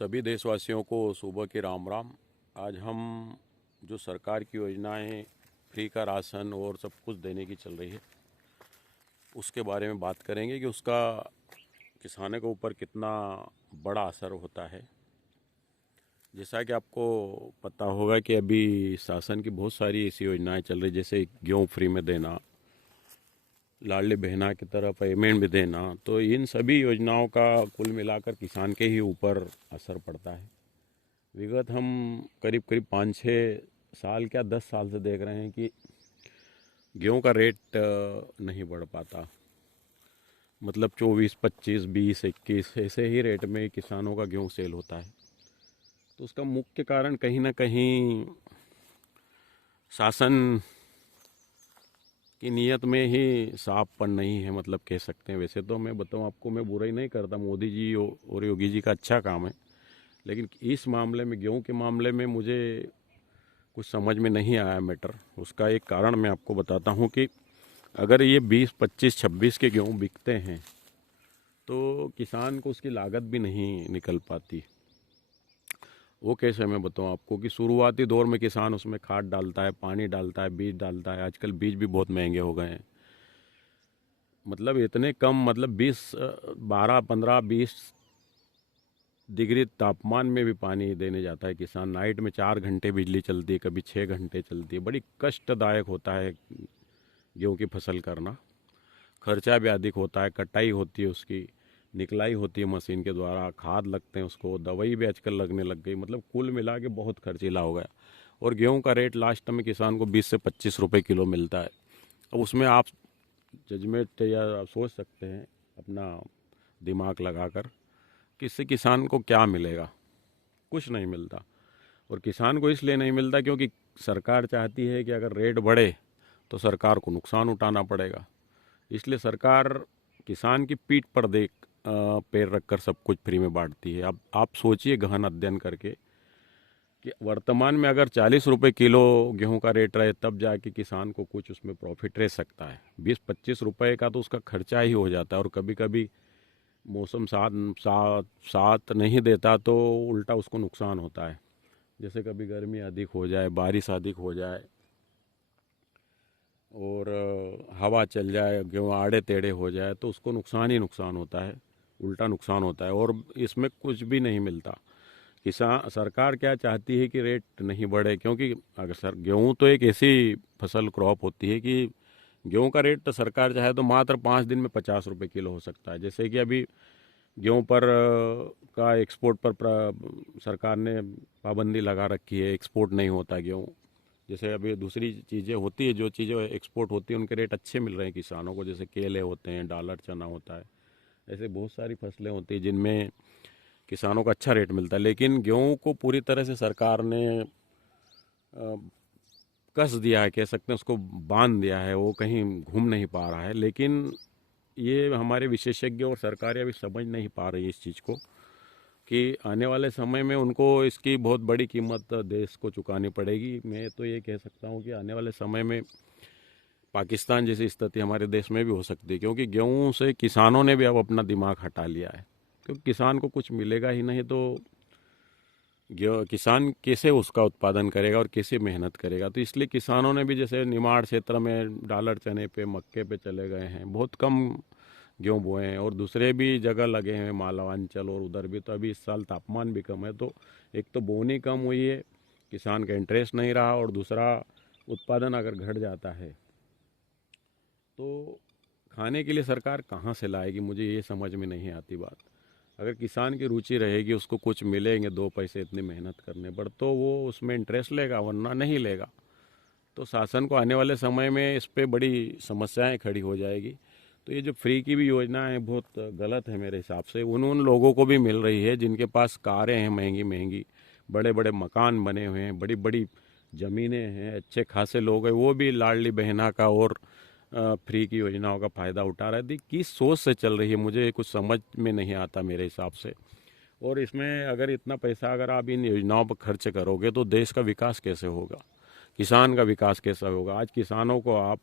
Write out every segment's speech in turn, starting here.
सभी देशवासियों को सुबह के राम राम। आज हम जो सरकार की योजनाएं फ्री का राशन और सब कुछ देने की चल रही है उसके बारे में बात करेंगे कि उसका किसानों के ऊपर कितना बड़ा असर होता है। जैसा कि आपको पता होगा कि अभी शासन की बहुत सारी ऐसी योजनाएं चल रही, जैसे गेहूँ फ्री में देना, लाडली बहना की तरह पेमेंट भी देना। तो इन सभी योजनाओं का कुल मिलाकर किसान के ही ऊपर असर पड़ता है। विगत हम करीब करीब 5-6 साल क्या 10 साल से देख रहे हैं कि गेहूं का रेट नहीं बढ़ पाता। मतलब 24, 25, 20, 21 ऐसे ही रेट में किसानों का गेहूं सेल होता है। तो उसका मुख्य कारण कहीं ना कहीं शासन की नीयत में ही साफपन नहीं है, मतलब कह सकते हैं। वैसे तो मैं बताऊं आपको, मैं बुराई नहीं करता, मोदी जी और योगी जी का अच्छा काम है, लेकिन इस मामले में, गेहूं के मामले में, मुझे कुछ समझ में नहीं आया मैटर। उसका एक कारण मैं आपको बताता हूँ कि अगर ये 20, 25, 26 के गेहूँ बिकते हैं तो किसान को उसकी लागत भी नहीं निकल पाती। वो कैसे, मैं बताऊँ आपको कि शुरुआती दौर में किसान उसमें खाद डालता है, पानी डालता है, बीज डालता है। आजकल बीज भी बहुत महंगे हो गए हैं। मतलब इतने कम, मतलब 12, 15, 20 डिग्री तापमान में भी पानी देने जाता है किसान। नाइट में 4 घंटे बिजली चलती है, कभी 6 घंटे चलती है। बड़ी कष्टदायक होता है गेहूँ की फसल करना। खर्चा भी अधिक होता है, कटाई होती है उसकी, निकलाई होती है मशीन के द्वारा, खाद लगते हैं उसको, दवाई भी आजकल लगने लग गई। मतलब कुल मिला के बहुत खर्चीला हो गया। और गेहूं का रेट लास्ट में किसान को 20 से 25 रुपए किलो मिलता है। अब उसमें आप जजमेंट या आप सोच सकते हैं अपना दिमाग लगाकर कि इससे किसान को क्या मिलेगा। कुछ नहीं मिलता। और किसान को इसलिए नहीं मिलता क्योंकि सरकार चाहती है कि अगर रेट बढ़े तो सरकार को नुकसान उठाना पड़ेगा। इसलिए सरकार किसान की पीठ पर पैर रखकर सब कुछ फ्री में बांटती है। अब आप सोचिए गहन अध्ययन करके कि वर्तमान में अगर 40 रुपए किलो गेहूं का रेट रहे तब जाके किसान को कुछ उसमें प्रॉफिट रह सकता है। 20-25 रुपए का तो उसका खर्चा ही हो जाता है। और कभी कभी मौसम साथ साथ साथ नहीं देता तो उल्टा उसको नुकसान होता है। जैसे कभी गर्मी अधिक हो जाए, बारिश अधिक हो जाए और हवा चल जाए, गेहूँ आड़े टेढ़े हो जाए तो उसको नुकसान ही नुकसान होता है, उल्टा नुकसान होता है। और इसमें कुछ भी नहीं मिलता। किसान, सरकार क्या चाहती है कि रेट नहीं बढ़े, क्योंकि अगर गेहूँ तो एक ऐसी फसल क्रॉप होती है कि गेहूँ का रेट तो सरकार चाहे तो मात्र 5 दिन में 50 रुपए किलो हो सकता है। जैसे कि अभी गेहूँ पर का एक्सपोर्ट पर सरकार ने पाबंदी लगा रखी है, एक्सपोर्ट नहीं होता गेहूँ। जैसे अभी दूसरी चीज़ें होती है, जो चीज़ें एक्सपोर्ट होती हैं उनके रेट अच्छे मिल रहे हैं किसानों को, जैसे केले होते हैं, डालर चना होता है। ऐसे बहुत सारी फसलें होती हैं जिनमें किसानों को अच्छा रेट मिलता है। लेकिन गेहूं को पूरी तरह से सरकार ने कस दिया है, कह सकते हैं, उसको बांध दिया है। वो कहीं घूम नहीं पा रहा है। लेकिन ये हमारे विशेषज्ञ और सरकारें अभी समझ नहीं पा रही इस चीज़ को कि आने वाले समय में उनको इसकी बहुत बड़ी कीमत देश को चुकानी पड़ेगी। मैं तो ये कह सकता हूँ कि आने वाले समय में पाकिस्तान जैसी स्थिति हमारे देश में भी हो सकती है, क्योंकि गेहूं से किसानों ने भी अब अपना दिमाग हटा लिया है। क्योंकि किसान को कुछ मिलेगा ही नहीं तो किसान कैसे उसका उत्पादन करेगा और कैसे मेहनत करेगा। तो इसलिए किसानों ने भी, जैसे निमाड़ क्षेत्र में डालर चने पे, मक्के पे चले गए हैं, बहुत कम गेहूँ बोए हैं। और दूसरे भी जगह लगे हैं, मालवांचल और उधर भी। तो अभी इस साल तापमान भी कम है, तो एक तो बोनी कम हुई है, किसान का इंटरेस्ट नहीं रहा, और दूसरा उत्पादन अगर घट जाता है तो खाने के लिए सरकार कहाँ से लाएगी, मुझे ये समझ में नहीं आती बात। अगर किसान की रुचि रहेगी, उसको कुछ मिलेंगे 2 पैसे इतनी मेहनत करने पर, तो वो उसमें इंटरेस्ट लेगा, वरना नहीं लेगा। तो शासन को आने वाले समय में इस पे बड़ी समस्याएं खड़ी हो जाएगी। तो ये जो फ्री की भी योजना है बहुत गलत है मेरे हिसाब से। उन लोगों को भी मिल रही है जिनके पास कारें हैं महंगी महंगी, बड़े बड़े मकान बने हुए हैं, बड़ी बड़ी ज़मीनें हैं, अच्छे खासे लोग हैं, वो भी लाडली बहना का और फ्री की योजनाओं का फ़ायदा उठा रहे थे। किस सोच से चल रही है मुझे कुछ समझ में नहीं आता मेरे हिसाब से। और इसमें अगर इतना पैसा अगर आप इन योजनाओं पर खर्च करोगे तो देश का विकास कैसे होगा, किसान का विकास कैसा होगा। आज किसानों को आप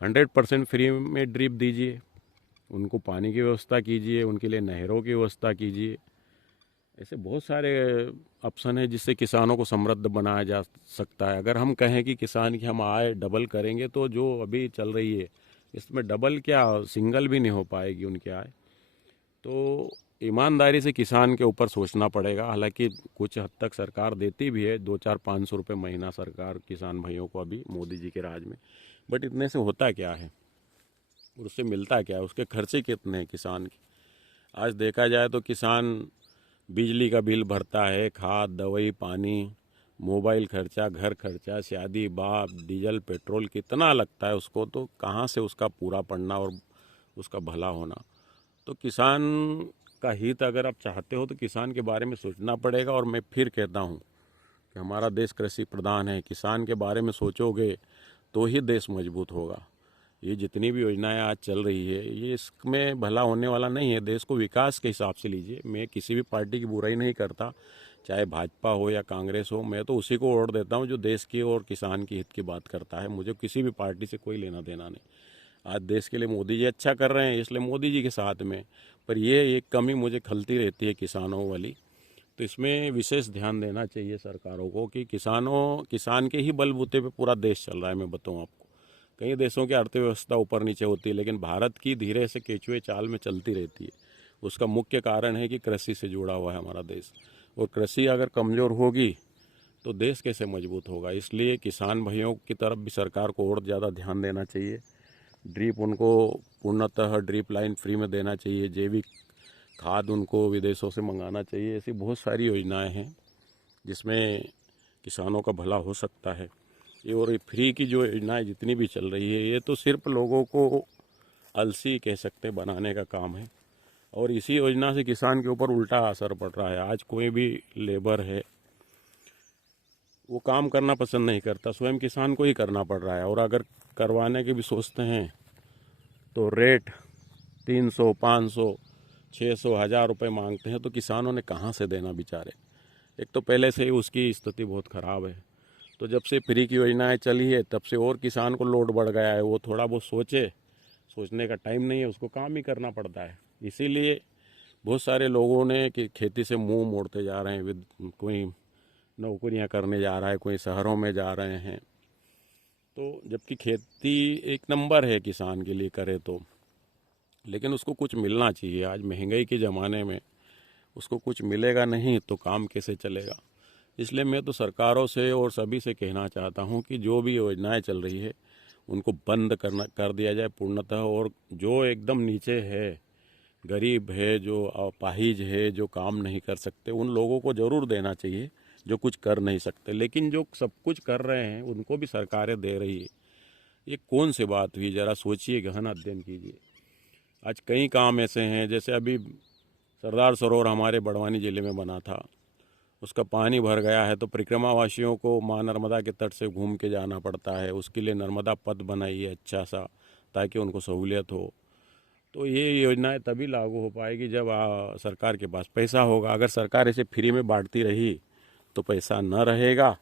100% फ्री में ड्रिप दीजिए, उनको पानी की व्यवस्था कीजिए, उनके लिए नहरों की व्यवस्था कीजिए, ऐसे बहुत सारे ऑप्शन है जिससे किसानों को समृद्ध बनाया जा सकता है। अगर हम कहें कि किसान की हम आय डबल करेंगे तो जो अभी चल रही है इसमें डबल क्या सिंगल भी नहीं हो पाएगी उनकी आय। तो ईमानदारी से किसान के ऊपर सोचना पड़ेगा। हालांकि कुछ हद तक सरकार देती भी है, 2-4-500 रुपये महीना सरकार किसान भाइयों को अभी मोदी जी के राज में। बट इतने से होता क्या है और उससे मिलता क्या है, उसके खर्चे कितने हैं किसान के। आज देखा जाए तो किसान बिजली का बिल भरता है, खाद दवाई पानी, मोबाइल खर्चा, घर खर्चा, शादी बाप, डीजल पेट्रोल कितना लगता है उसको, तो कहाँ से उसका पूरा पड़ना और उसका भला होना। तो किसान का हित अगर आप चाहते हो तो किसान के बारे में सोचना पड़ेगा। और मैं फिर कहता हूँ कि हमारा देश कृषि प्रधान है, किसान के बारे में सोचोगे तो ही देश मजबूत होगा। ये जितनी भी योजनाएं आज चल रही है ये इसमें भला होने वाला नहीं है। देश को विकास के हिसाब से लीजिए। मैं किसी भी पार्टी की बुराई नहीं करता, चाहे भाजपा हो या कांग्रेस हो, मैं तो उसी को वोट देता हूँ जो देश की और किसान की हित की बात करता है। मुझे किसी भी पार्टी से कोई लेना देना नहीं। आज देश के लिए मोदी जी अच्छा कर रहे हैं इसलिए मोदी जी के साथ में, पर ये एक कमी मुझे खलती रहती है किसानों वाली। तो इसमें विशेष ध्यान देना चाहिए सरकारों को कि किसान के ही बलबूते पे पूरा देश चल रहा है। मैं बताऊँ आपको, कई देशों की अर्थव्यवस्था ऊपर नीचे होती है लेकिन भारत की धीरे से केचुए चाल में चलती रहती है। उसका मुख्य कारण है कि कृषि से जुड़ा हुआ है हमारा देश, और कृषि अगर कमज़ोर होगी तो देश कैसे मजबूत होगा। इसलिए किसान भाइयों की तरफ भी सरकार को और ज़्यादा ध्यान देना चाहिए। ड्रिप उनको पूर्णतः ड्रिप लाइन फ्री में देना चाहिए, जैविक खाद उनको विदेशों से मंगाना चाहिए। ऐसी बहुत सारी योजनाएं हैं जिसमें किसानों का भला हो सकता है। ये और ये फ्री की जो योजनाएं जितनी भी चल रही है ये तो सिर्फ लोगों को आलसी कह सकते बनाने का काम है, और इसी योजना से किसान के ऊपर उल्टा असर पड़ रहा है। आज कोई भी लेबर है वो काम करना पसंद नहीं करता, स्वयं किसान को ही करना पड़ रहा है। और अगर करवाने के भी सोचते हैं तो रेट 300, 500, 600, 1000 रुपये मांगते हैं। तो किसानों ने कहाँ से देना बेचारे। एक तो पहले से ही उसकी स्थिति बहुत ख़राब है। तो जब से फ्री की योजनाएं चली है तब से और किसान को लोड बढ़ गया है। वो थोड़ा बहुत सोचने का टाइम नहीं है, उसको काम ही करना पड़ता है। इसीलिए बहुत सारे लोगों ने कि खेती से मुंह मोड़ते जा रहे हैं। कोई नौकरियां करने जा रहा है, कोई शहरों में जा रहे हैं। तो जबकि खेती एक नंबर है किसान के लिए करे तो, लेकिन उसको कुछ मिलना चाहिए। आज महंगाई के ज़माने में उसको कुछ मिलेगा नहीं तो काम कैसे चलेगा। इसलिए मैं तो सरकारों से और सभी से कहना चाहता हूं कि जो भी योजनाएं चल रही है उनको बंद कर दिया जाए पूर्णतः। और जो एकदम नीचे है, गरीब है, जो अपाहिज है, जो काम नहीं कर सकते, उन लोगों को ज़रूर देना चाहिए जो कुछ कर नहीं सकते। लेकिन जो सब कुछ कर रहे हैं उनको भी सरकारें दे रही है, ये कौन सी बात हुई। ज़रा सोचिए, गहन अध्ययन कीजिए। आज कई काम ऐसे हैं, जैसे अभी सरदार सरोवर हमारे बड़वानी ज़िले में बना था, उसका पानी भर गया है तो परिक्रमा वासियों को माँ नर्मदा के तट से घूम के जाना पड़ता है। उसके लिए नर्मदा पथ बनाई है अच्छा सा, ताकि उनको सहूलियत हो। तो ये योजनाएं तभी लागू हो पाएगी जब सरकार के पास पैसा होगा। अगर सरकार इसे फ्री में बांटती रही तो पैसा न रहेगा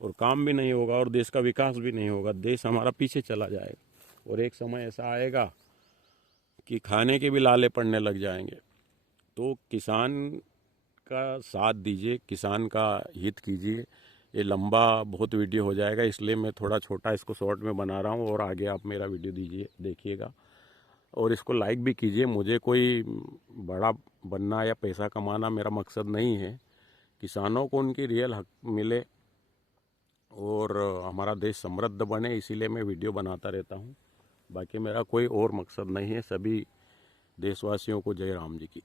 और काम भी नहीं होगा और देश का विकास भी नहीं होगा। देश हमारा पीछे चला जाएगा और एक समय ऐसा आएगा कि खाने के भी लाले पड़ने लग जाएंगे। तो किसान का साथ दीजिए, किसान का हित कीजिए। ये लंबा बहुत वीडियो हो जाएगा इसलिए मैं थोड़ा छोटा इसको शॉर्ट में बना रहा हूँ, और आगे आप मेरा वीडियो दीजिए, देखिएगा और इसको लाइक भी कीजिए। मुझे कोई बड़ा बनना या पैसा कमाना मेरा मकसद नहीं है। किसानों को उनकी रियल हक मिले और हमारा देश समृद्ध बने, इसीलिए मैं वीडियो बनाता रहता हूँ। बाकी मेरा कोई और मकसद नहीं है। सभी देशवासियों को जय राम जी की।